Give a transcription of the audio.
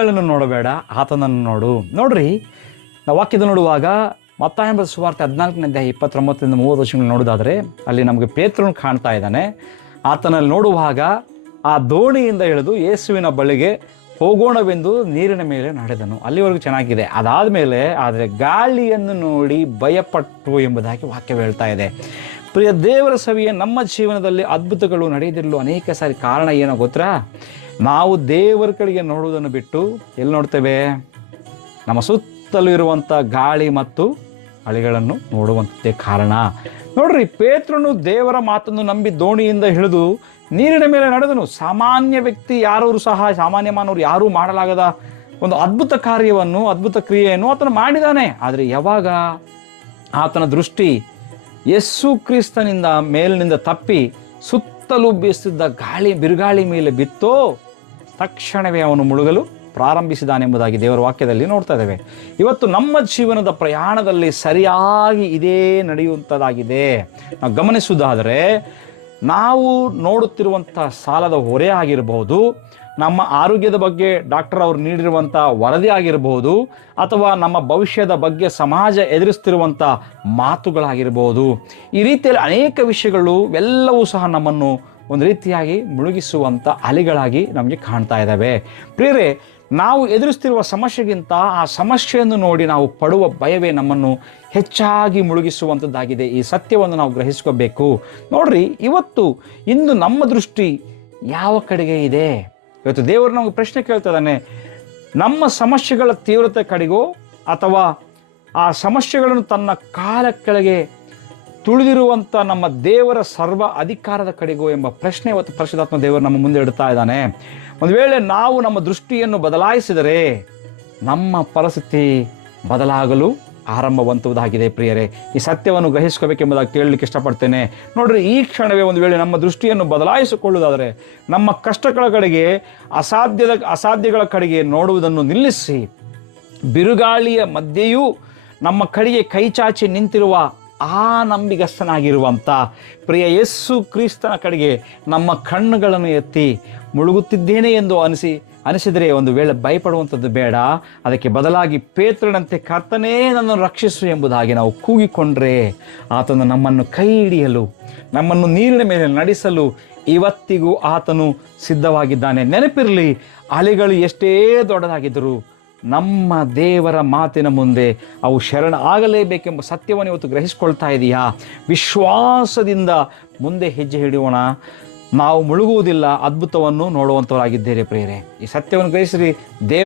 ಅಲೆಗಳನ್ನು ನೋಡಬೇಡ, ಆತನನ್ನು ನೋಡು. ನೋಡ್ರಿ, ನಾವು ವಾಕ್ಯದ ನೋಡುವಾಗ ಮತ್ತಾಯ ಎಂಬ ಸುವಾರ್ತೆ 14ನೇ ಅಧ್ಯಾಯ 29-30 ನೋಡೋದಾದರೆ ಅಲ್ಲಿ ನಮಗೆ ಪೇತ್ರನು ಕಾಣ್ತಾ ಇದ್ದಾನೆ. ಆತನಲ್ಲಿ ನೋಡುವಾಗ ಆ ದೋಣಿಯಿಂದ ಇಳಿದು ಯೇಸುವಿನ ಬಳಿಗೆ ಹೋಗೋಣವೆಂದು ನೀರಿನ ಮೇಲೆ ನಡೆದನು. ಅಲ್ಲಿವರೆಗೂ ಚೆನ್ನಾಗಿದೆ. ಅದಾದಮೇಲೆ ಆದರೆ ಗಾಳಿಯನ್ನು ನೋಡಿ ಭಯಪಟ್ಟು ಎಂಬುದಾಗಿ ವಾಕ್ಯ ಹೇಳ್ತಾ ಇದೆ. ಪ್ರಿಯ ದೇವರ ಸವಿಯ ನಮ್ಮ ಜೀವನದಲ್ಲಿ ಅದ್ಭುತಗಳು ನಡೆಯದಿರಲು ಅನೇಕ ಸಾರಿ ಕಾರಣ ಏನೋ ಗೊತ್ತಾ? ನಾವು ದೇವರ ಕಡೆಗೆ ನೋಡುವುದನ್ನು ಬಿಟ್ಟು ಎಲ್ಲಿ ನೋಡ್ತೇವೆ? ನಮ್ಮ ಸುತ್ತಲೂ ಇರುವಂಥ ಗಾಳಿ ಮತ್ತು ಅಲೆಗಳನ್ನು ನೋಡುವಂಥದ್ದೇ ಕಾರಣ. ನೋಡ್ರಿ, ಪೇತ್ರನು ದೇವರ ಮಾತನ್ನು ನಂಬಿ ದೋಣಿಯಿಂದ ಇಳಿದು ನೀರಿನ ಮೇಲೆ ನಡೆದನು. ಸಾಮಾನ್ಯ ವ್ಯಕ್ತಿ ಯಾರೂ ಸಹ, ಸಾಮಾನ್ಯ ಮಾನವರು ಯಾರೂ ಮಾಡಲಾಗದ ಒಂದು ಅದ್ಭುತ ಕಾರ್ಯವನ್ನು, ಅದ್ಭುತ ಕ್ರಿಯೆಯನ್ನು ಆತನು ಮಾಡಿದ್ದಾನೆ. ಆದರೆ ಯಾವಾಗ ಆತನ ದೃಷ್ಟಿ ಯೇಸು ಕ್ರಿಸ್ತನಿಂದ ಮೇಲಿನಿಂದ ತಪ್ಪಿ ಸುತ್ತಲೂ ಬೀಸುತ್ತಿದ್ದ ಬಿರುಗಾಳಿ ಮೇಲೆ ಬಿತ್ತೋ ತಕ್ಷಣವೇ ಅವನು ಮುಳುಗಲು ಪ್ರಾರಂಭಿಸಿದಾನೆಂಬುದಾಗಿ ದೇವರ ವಾಕ್ಯದಲ್ಲಿ ನೋಡ್ತಾ ಇದ್ದೇವೆ. ಇವತ್ತು ನಮ್ಮ ಜೀವನದ ಪ್ರಯಾಣದಲ್ಲಿ ಸರಿಯಾಗಿ ಇದೇ ನಡೆಯುವಂಥದ್ದಾಗಿದೆ. ನಾವು ಗಮನಿಸುವುದಾದರೆ, ನಾವು ನೋಡುತ್ತಿರುವಂಥ ಸಾಲದ ಹೊರೆ ಆಗಿರಬಹುದು, ನಮ್ಮ ಆರೋಗ್ಯದ ಬಗ್ಗೆ ಡಾಕ್ಟರ್ ಅವರು ನೀಡಿರುವಂಥ ವರದಿ ಆಗಿರಬಹುದು, ಅಥವಾ ನಮ್ಮ ಭವಿಷ್ಯದ ಬಗ್ಗೆ ಸಮಾಜ ಎದುರಿಸ್ತಿರುವಂಥ ಮಾತುಗಳಾಗಿರ್ಬೋದು. ಈ ರೀತಿಯಲ್ಲಿ ಅನೇಕ ವಿಷಯಗಳು ಎಲ್ಲವೂ ಸಹ ನಮ್ಮನ್ನು ಒಂದು ರೀತಿಯಾಗಿ ಮುಳುಗಿಸುವಂಥ ಅಲೆಗಳಾಗಿ ನಮಗೆ ಕಾಣ್ತಾ ಇದ್ದಾವೆ. ಪ್ರಿಯರೇ, ನಾವು ಎದುರಿಸ್ತಿರುವ ಸಮಸ್ಯೆಗಿಂತ ಆ ಸಮಸ್ಯೆಯನ್ನು ನೋಡಿ ನಾವು ಪಡುವ ಭಯವೇ ನಮ್ಮನ್ನು ಹೆಚ್ಚಾಗಿ ಮುಳುಗಿಸುವಂಥದ್ದಾಗಿದೆ. ಈ ಸತ್ಯವನ್ನು ನಾವು ಗ್ರಹಿಸ್ಕೋಬೇಕು. ನೋಡ್ರಿ, ಇಂದು ನಮ್ಮ ದೃಷ್ಟಿ ಯಾವ ಕಡೆಗೆ ಇದೆ? ಇವತ್ತು ದೇವರು ನಮಗೆ ಪ್ರಶ್ನೆ ಕೇಳ್ತಾ ಇದ್ದಾನೆ. ನಮ್ಮ ಸಮಸ್ಯೆಗಳ ತೀವ್ರತೆ ಕಡೆಗೋ ಅಥವಾ ಆ ಸಮಸ್ಯೆಗಳನ್ನು ತನ್ನ ಕಾಲ ಕೆಳಗೆ ತುಳಿದಿರುವಂಥ ನಮ್ಮ ದೇವರ ಸರ್ವ ಅಧಿಕಾರದ ಕಡೆಗೋ ಎಂಬ ಪ್ರಶ್ನೆ ಇವತ್ತು ಪರಿಶುದ್ಧಾತ್ಮ ದೇವರು ನಮ್ಮ ಮುಂದೆ ಇಡ್ತಾ ಇದ್ದಾನೆ. ಒಂದು ವೇಳೆ ನಾವು ನಮ್ಮ ದೃಷ್ಟಿಯನ್ನು ಬದಲಾಯಿಸಿದರೆ ನಮ್ಮ ಪರಿಸ್ಥಿತಿ ಬದಲಾಗಲು ಆರಂಭವಂತುವುದಾಗಿದೆ. ಪ್ರಿಯರೇ, ಈ ಸತ್ಯವನ್ನು ಗ್ರಹಿಸ್ಕೋಬೇಕೆಂಬುದಾಗಿ ಕೇಳಲಿಕ್ಕೆ ಇಷ್ಟಪಡ್ತೇನೆ. ನೋಡ್ರಿ, ಈ ಕ್ಷಣವೇ ಒಂದು ವೇಳೆ ನಮ್ಮ ದೃಷ್ಟಿಯನ್ನು ಬದಲಾಯಿಸಿಕೊಳ್ಳುವುದಾದರೆ ನಮ್ಮ ಕಷ್ಟಗಳ ಕಡೆಗೆ, ಅಸಾಧ್ಯಗಳ ಕಡೆಗೆ ನೋಡುವುದನ್ನು ನಿಲ್ಲಿಸಿ, ಬಿರುಗಾಳಿಯ ಮಧ್ಯೆಯೂ ನಮ್ಮ ಕಡೆಗೆ ಕೈಚಾಚಿ ನಿಂತಿರುವ ಆ ನಂಬಿಗಸ್ತನಾಗಿರುವಂಥ ಪ್ರಿಯ ಯೇಸು ಕ್ರಿಸ್ತನ ಕಡೆಗೆ ನಮ್ಮ ಕಣ್ಣುಗಳನ್ನು ಎತ್ತಿ ಮುಳುಗುತ್ತಿದ್ದೇನೆ ಎಂದು ಅನಿಸಿದರೆ ಒಂದು ವೇಳೆ ಭಯಪಡುವಂಥದ್ದು ಬೇಡ. ಅದಕ್ಕೆ ಬದಲಾಗಿ ಪೇತ್ರನಂತೆ ಕರ್ತನೇ ನನ್ನನ್ನು ರಕ್ಷಿಸು ಎಂಬುದಾಗಿ ನಾವು ಕೂಗಿಕೊಂಡ್ರೆ ಆತನು ನಮ್ಮನ್ನು ಕೈ ಹಿಡಿಯಲು, ನಮ್ಮನ್ನು ನೀರಿನ ಮೇಲೆ ನಡೆಸಲು ಇವತ್ತಿಗೂ ಆತನು ಸಿದ್ಧವಾಗಿದ್ದಾನೆ. ನೆನಪಿರಲಿ, ಅಲೆಗಳು ಎಷ್ಟೇ ದೊಡ್ಡದಾಗಿದ್ದರೂ ನಮ್ಮ ದೇವರ ಮಾತಿನ ಮುಂದೆ ಅವು ಶರಣ ಆಗಲೇಬೇಕೆಂಬ ಸತ್ಯವನ್ನು ಇವತ್ತು ಗ್ರಹಿಸ್ಕೊಳ್ತಾ ಇದೆಯಾ? ವಿಶ್ವಾಸದಿಂದ ಮುಂದೆ ಹೆಜ್ಜೆ ಹಿಡಿಯೋಣ. ನಾವು ಮುಳುಗುವುದಿಲ್ಲ, ಅದ್ಭುತವನ್ನು ನೋಡುವಂಥವರಾಗಿದ್ದೇವೆ ಪ್ರಿಯರೇ. ಈ ಸತ್ಯವನ್ನು ಗ್ರಹಿಸಿರಿ.